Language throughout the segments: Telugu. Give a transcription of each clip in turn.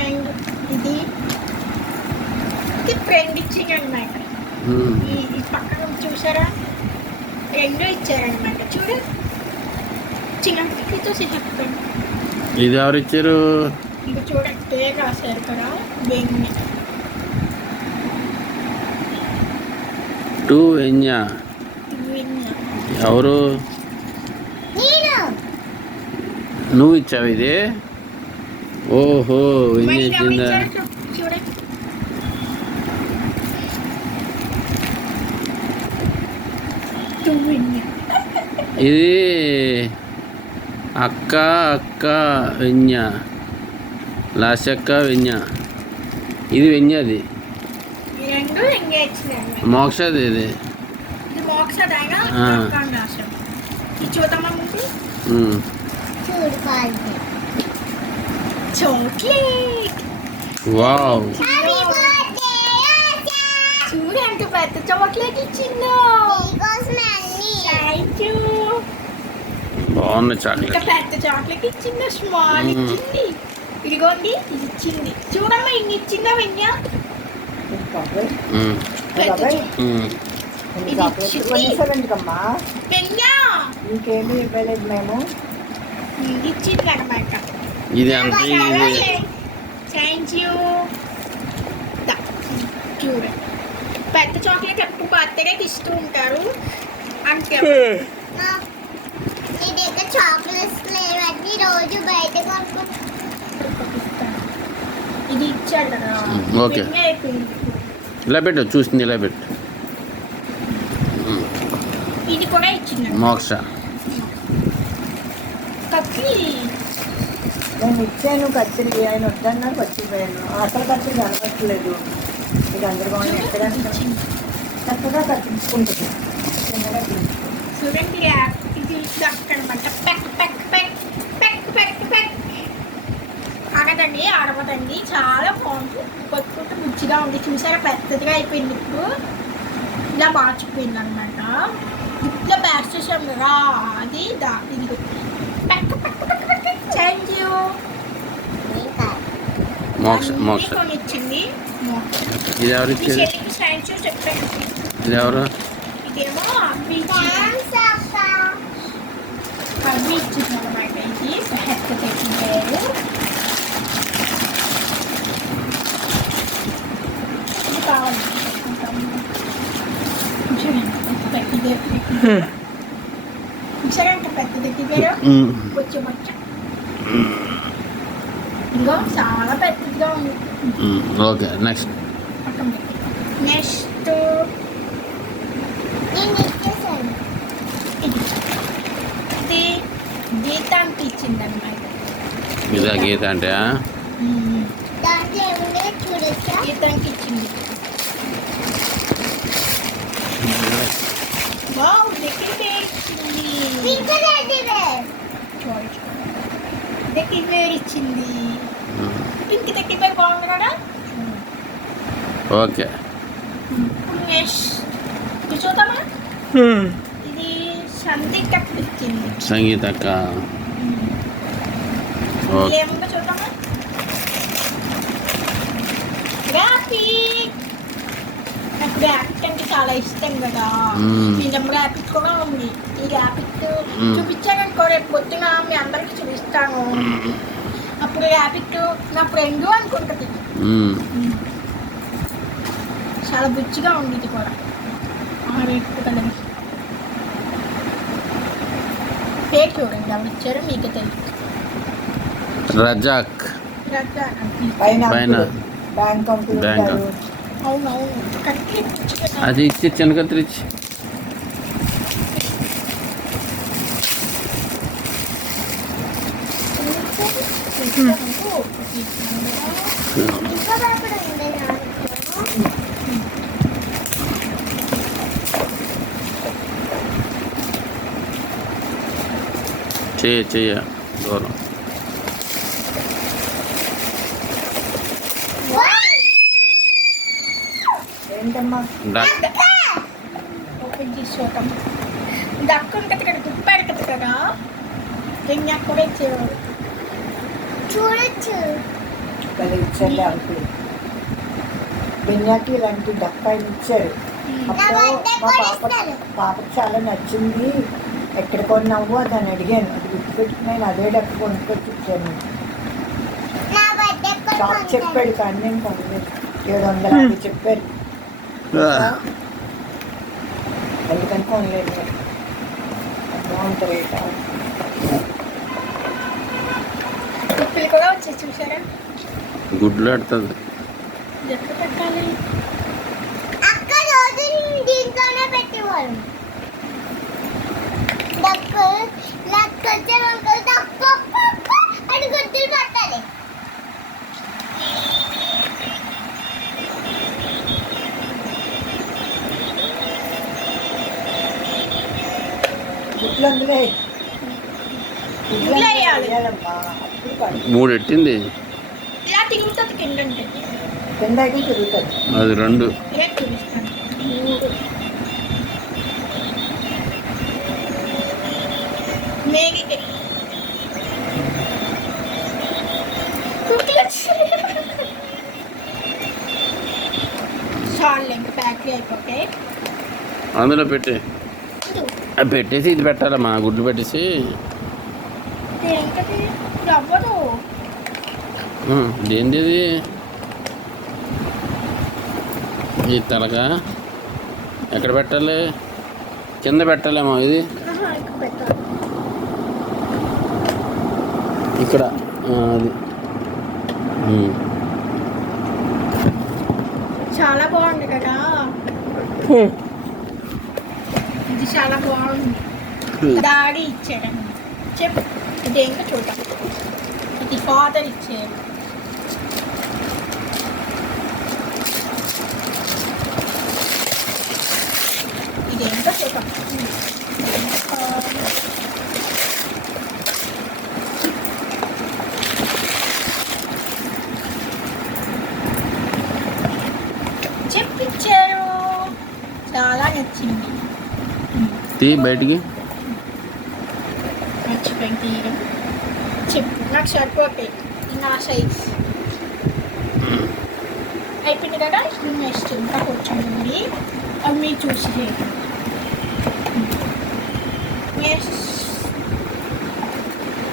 రెండు ఇది ఫ్రెండ్ ఇచ్చింగ్ అనమాట. ఈ పక్కన చూసారా, రెండు ఇచ్చారనమాట. చూడు చిన్నతో సిహెప్పండి. ఇది ఎవరు ఇచ్చారు? ఇది చూడండి, పేరు రాశారు కదా, వెన్న. టూ వెన్యా. ఎవరు? నువ్వు ఇచ్చావు ఇది? ఓహో, వెన్యా ఇచ్చిందా? చూడండి, ఇది అక్క అక్క వెన్యా, లాస్యక్క వెన్యా. ఇది వెన్యాది, మోక్షది. ఇది చాక్లెట్. వావ్, చూడు ఎంత పెద్ద చాక్లెట్ ఇచ్చిందో. బాగుంది చాక్లెట్. ఇంకా పెద్ద చాక్లెట్ ఇచ్చిందో, స్మాల్ ఇచ్చింది. ఇదిగోండి, ఇది ఇచ్చింది. చూడమ్మా, ఇన్ని ఇచ్చిందా వెన్యా? ఇంకేమి ఇవ్వలేదు మేము. ఇచ్చింది అనమాట. ఇది అంత థ్యాంక్ యూ. చూడండి, పెద్ద చాక్లెట్ ఎప్పుడు బర్త్డేకి ఇస్తూ ఉంటారు అంటే. చాక్లెట్స్ లేవన్నీ రోజు బయట ఇది ఇచ్చాడు కదా. ఓకే, ఇలా పెట్టు, చూసింది ఇలా పెట్టు. ఇది కూడా ఇచ్చింది మోక్ష. నేను ఇచ్చాను కత్తిరి, ఆయన వద్దన్నా వచ్చిపోయాను. అసలు కత్తిరి కనపట్లేదు. ఇది అందరూ ఎక్కడ చక్కగా కత్తిరించుకుంటుంది. చూడండి, ఇది అనమాట. పెక్ పెక్ పెక్ పెక్ పెక్ పెక్ అనదండి, అరవదండి. చాలా బాగుంది, పట్టుకుంటే బుజ్జిగా ఉంది. చూసారా, పెద్దదిగా అయిపోయింది. ఇప్పుడు ఇలా మార్చిపోయింది అనమాట. ఇట్లా బ్యాక్ చేసాం కదా, అది ఇది పెక్ పెక్ పెక్ పెక్. Thank you. మోక్ష మోక్ష ఇచ్చింది. ఇది ఎవరు ఇచ్చేది? థ్యాంక్ యూ చెప్పాను. ఇది ఎవరు? ఇదేమో అవి ఇచ్చింది అనమాట. ఇది హెడ్ తెచ్చింటారు. ఇది కావాలి. చూసారా, అంటే పెద్ద దగ్గర కొంచెం వచ్చా. ఇదిగో చాలా పెద్దదిగా ఉంది. Okay, next. నెక్స్ట్ ఇది గీతానికి ఇచ్చింది అనమాట. ఇదా గీత అంటే? గీతానికి ఇచ్చింది. వావ్, దగ్గర ఇచ్చింది. దగ్గర ఇచ్చింది. ఇంటి దగ్గర బాగుంది కదా. ఓకే, నెక్స్ట్ ఇది చూద్దామా. ఇది సందీప్ ఇచ్చింది. సంగీత అక్క. ఏముందో చూద్దామా. గ్రాఫిక్. నాకు గ్రాఫిక్ అంటే చాలా ఇష్టం కదా. నేను గ్రాఫిక్ కూడా ఉంది. ఈ గ్రాఫిక్ చూపించాననుకో, రేపు పొద్దున మీ అందరికి చూపిస్తాను. అప్పుడు గ్రాఫిక్ నా ఫ్రెండ్ అనుకుంటుంది. చాలా బుచ్చిగా ఉంది. ఇది కూడా రెడ్ కలర్. పేరు చూడండి, ఎవరు ఇచ్చారో మీకే తెలుసు. రజాక్. పైన బ్యాంక్. అవునవును, అది ఇచ్చి చిన్న కత్తిరి ఇచ్చి. చెయ్య దూరం. ఏంటమ్మా? ఓపెన్ చేసి చూద్దాం. దక్క ఉంటుంది కదా, దుప్ప ఎడుతుంది కదా, వెన్యా కూడా ఇచ్చేవారు. చూడొచ్చు. అది ఇచ్చారు అంకుల్. బిన్యాకి ఇలాంటి డక్కాయలు ఇచ్చారు. అప్పుడు మా పాపకి చాలా నచ్చింది. ఎక్కడ కొన్నావు అది అని అడిగాను. అది గుర్తుపెట్టుకుని నేను అదే డక్క కొనుక్కొచ్చి ఇచ్చాను. షాప్ చెప్పాడు కానీ నేను కొనలేదు. 750 చెప్పారు. ఎందుకని కొనలేదు. బాగుంటుంది. ఉప్పులు కూడా వచ్చేసి చూసారా? గుడ్లు ఆడుతుంది. ఎక్కడ పెట్టాలి? అక్క రోజు దీంట్లోనే పెట్టేవారు. అని గుర్తులు పట్టాలి. గుడ్లు అందులో గుడ్లు వేయాలి. అప్పుడు 3 ఎట్టింది. ఇలా తిరుగుతుంది కింద అంటే కింద అయితే తిరుగుతుంది. అది 2. ఇలా చూపిస్తాను. 3 మేగికి చాలు ఇంకా ప్యాక్లీ అయిపోతాయి. అందులో పెట్టి అది పెట్టేసి ఇది పెట్టాలమ్మా. గుడ్లు పెట్టేసి ఏంటది? రవ్వదు. ఇదేంటి ఇది? ఈ తలక ఎక్కడ పెట్టాలి? కింద పెట్టాలేమో. ఇది ఇక్కడ పెట్టాలి. ఇక్కడ అది చాలా బాగుంది కదా. ఇది చాలా బాగుంది. డాడీ ఇచ్చాడండి. చెప్పు ఇదేంటో చూద్దాం. ఇది ఫాదర్ ఇచ్చాడు. ఇదేంటో చూద్దాం. చెప్పిచ్చారు. చాలా నచ్చింది. తీ బయటికి. మర్చిపోయి తీయడం. చెప్పు నాకు సరిపోతాయి నా సైజ్. అయిపోయింది కదా. ఇప్పుడు నెక్స్ట్ ఇంకా కొంచెం ఉంది. అది మీరు చూసి చేయండి.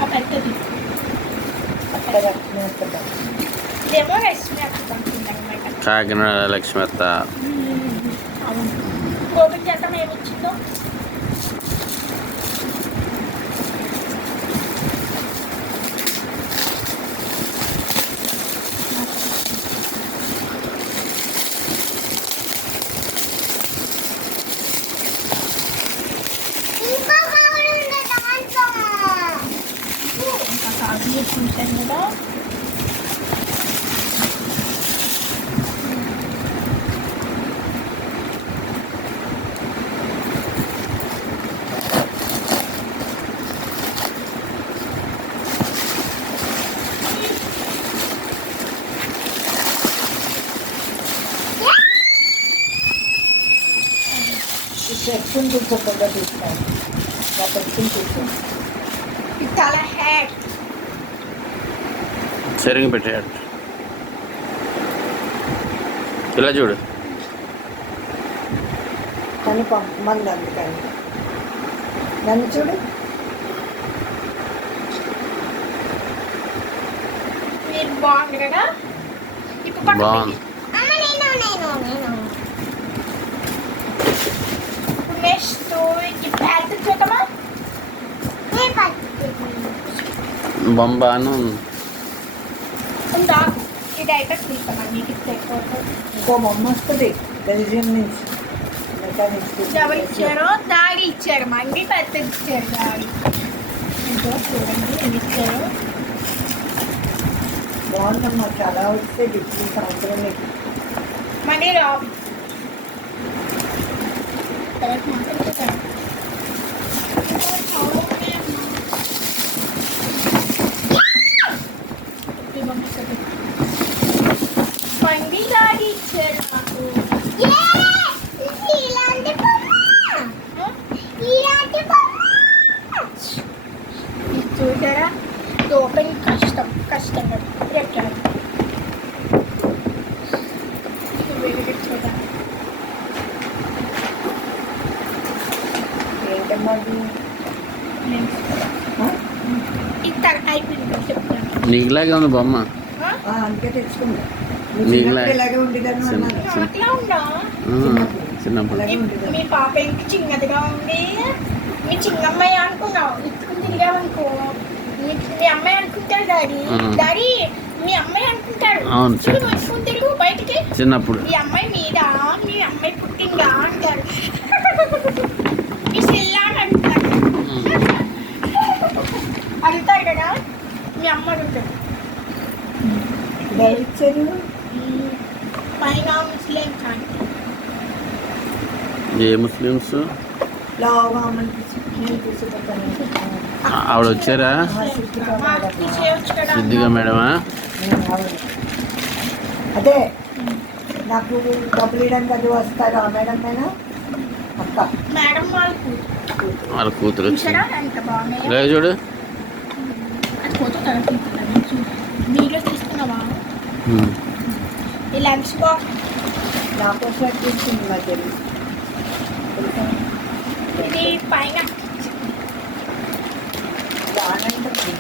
ఆ పెద్దది ఇదేమో రెసిపీ అనుకుంటుంది అనమాట. కాకినాడ లక్ష్మి అత్త. అవును. గోపిక్ చేద్దాం ఏమిచ్చిందో. ఇంకా కావాలి దాంట్లో. ఇంకా కాదు చూసాను కదా. సెక్షన్ కూర్చోకుండా తీస్తాను. నా సెక్షన్ కూర్చోండి. ఇది చాలా హ్యాక్. సరిగ్గా పెట్టాడు. ఇలా చూడు. కానీ పంపమంది అందుకని. నన్ను చూడు. మీరు బాగుంది కదా. ఇప్పుడు పక్కన బాగుంది. అమ్మ నేను ఇప్పుడు నెక్స్ట్ ఇది ప్యాక్ చేద్దామా. బొంబాను ఉందా? ఇది అయితే చూస్తామా మీకు ఎక్కువ. ఇంకో బొమ్మ వస్తుంది బెల్జియం నుంచి. ఎవరు ఇచ్చారో డాడీ ఇచ్చారు. మండి పెద్దది ఇచ్చారు డాడీ. ఇంకో చూడండి ఎన్ని ఇచ్చారు. బాగుందమ్మా. చాలా వస్తే డిగ్రీ సంవత్సరం మీకు. మనీ రావు. తర్వాత మాట్లాడుతాను. మండి డాడీ ఇచ్చారు నాకు. ఇది చూసారా? ఇది ఓపెన్ కష్టం కదా. పెట్టాలి. నీకులాగే ఉంది బొమ్మ. అందుకే తెచ్చుకుందా నీకులా- ఇలాగే ఉండేదాన్ని చిన్న- అన్నాను. అట్లా ఉందా? చిన్నప్పుడు అలాగే ఉండేదాన్ని. మీ పాప ఇంటి చిన్నదిగా ఉంది. మీ చిన్నమ్మాయి అనుకున్నావు, ఇచ్చుకుని తిరిగావనుకో మీ అమ్మాయి అనుకుంటాడు డాడీ. డాడీ మీ అమ్మాయి అనుకుంటాడు. అవును, చూడు, వేసుకుని తిరుగు బయటికి. చిన్నప్పుడు మీ అమ్మాయి మీద మీ అమ్మాయి పుట్టిందా అంటారు. మీ చెల్లా అని అడుగుతారు. అడుగుతారు కదా, మీ అమ్మ అడుగుతారు. ఎవరు ఇచ్చారు? పైన ముస్లిం కానీ ఏ ముస్లిమ్స్ లావుగా అమ్మని నేను తీసుకుంటాను. ఆవిడ వచ్చారా? చేయవచ్చు కదా. సిద్ధిగా మేడమా? అవును. అదే నాకు డబ్బులు ఇవ్వడానికి అది వస్తారు ఆ మేడం పైన అక్క మేడం వాళ్ళకు వాళ్ళ కూతురు వచ్చింది. చూసారా ఎంత బాగున్నాయి. లే చూడు. అది ఫోటో వీడియో తీసుకున్నావా? ఈ లంచ్ బాక్స్ నా కోసం తీసుకుంది మధ్యలో ఇది పైన రానంటుంది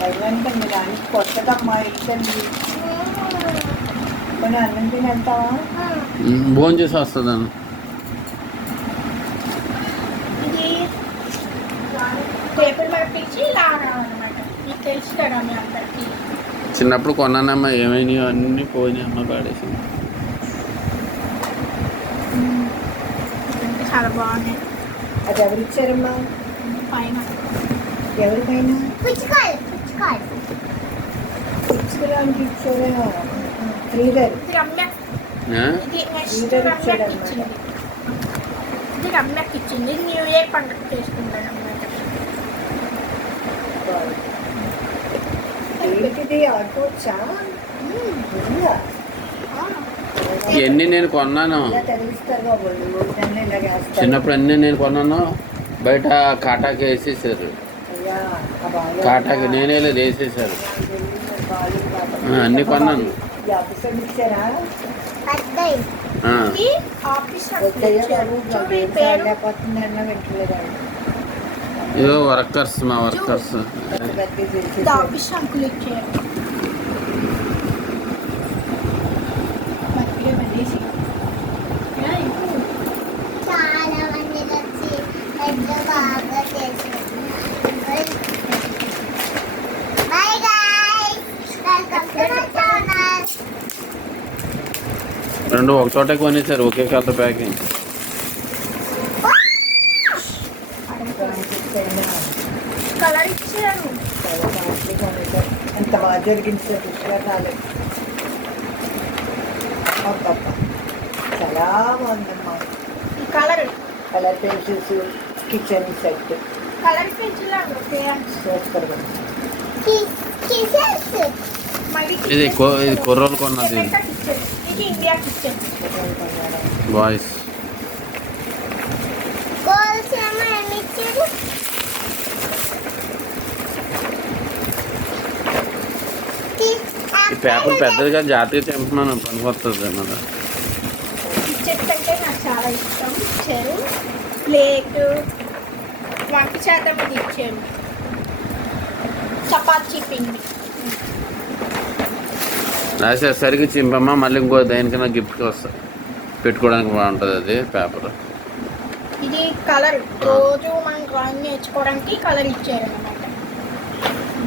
భయమంటుంది దానికి కొత్తగా అమ్మాయి ఇచ్చండి కొన్ని అన్నం తిని వెళ్తావా? భోజనం చేసి వస్తుందాను. ఇది పేపర్ మర్పించి ఇలా రావాలన్నమాట. మీకు తెలుసు కదా మీ అందరికీ. చిన్నప్పుడు కొన్నానమ్మా, ఏమైనాయో అన్నీ పోయినాయి అమ్మ, పాడేసింది. ఇదంతా చాలా బాగున్నాయి. అది ఎవరు ఇచ్చారమ్మా? పైన ఎవరికైనా పుచ్చుకోవాలి పుచ్చుకోవాలి. ఇచ్చడానికి ఇచ్చారా? శ్రీధర్ ఇది రమ్య. ఆ? ఇది నెక్స్ట్ ఇద్దరు రమ్యకి ఇచ్చారన్నమాట. ఇచ్చింది. ఇది రమ్యకి ఇచ్చింది. న్యూ ఇయర్ పండుగ చేసుకుంటాను అన్నమాట. ఏంటిది ఆడుకోవచ్చా? నిజంగా? ఇవన్నీ నేను కొన్నాను. ఇలా తగిలిస్తారు వాళ్ళు దాన్ని ఇలా వేస్తారు. చిన్నప్పుడు అన్నీ నేను కొన్నాను. బయట కాటాకి వేసేసారు. అయ్యా, ఆ బాలు కాటాకి నేనే లేదు, వేసేసారు. నాకు తెలియదు, బాలు కాదు. అన్నీ కొన్నాను. ఈ ఆఫీసర్ ఇచ్చారా? పెద్దవి ఆ. ఇది ఆఫీస్ వద్దయ్య ఇచ్చారు. బాబు, చూడు ఈ గేమ్స్ పేరు. ఆడలేకపోతుంది అన్న వెంటలేదు ఇదో వర్కర్స్, మా వర్కర్స్. ఇది ఆఫీస్ అంకుల్ ఇచ్చారు. మధ్యలో పెట్టేసి. ఇలా ఇవ్వు. చాలా మంది వచ్చి పెద్ద బాగా చేశారు. Bye guys, welcome to my channel. రెండు ఒక చోట కొనేసారు, ఒకే కథ ప్యాకింగ్. కలర్ ఇచ్చారు. ఎంత బాగా జరిగింది సార్, రుచిగా రాలేదు. అబ్బబ్బా, చాలా బాగుందమ్మా. ఈ colour colour pencils, kitchen set colour pencil okay. సూపర్గా కిసెస్ మళ్ళీ ఇది ఇది కుర్రోలు కొన్నది. ఇది ఇండియా కిచెన్. బాయ్స్. గోల్స్ ఏమో ఎన్ని ఇచ్చారు? ఈ పేపర్ పెద్దదిగా జాతీయ తెంపుతున్నాను, పనికొస్తుంది అన్నమాట. కిచెన్ అంటే నాకు చాలా ఇష్టం. ఇచ్చారు ప్లేట్, వంట శాతం అది ఇచ్చారు. చపాతీ పిండి. రాసేసరికి చింపమ్మ, మళ్ళీ ఇంకో దేనికైనా గిఫ్ట్కి వస్తాయి, పెట్టుకోవడానికి బాగుంటుంది అది పేపర్. ఇది కలర్, రోజు మనం డ్రాయింగ్ నేర్చుకోవడానికి కలర్ ఇచ్చారు అన్నమాట.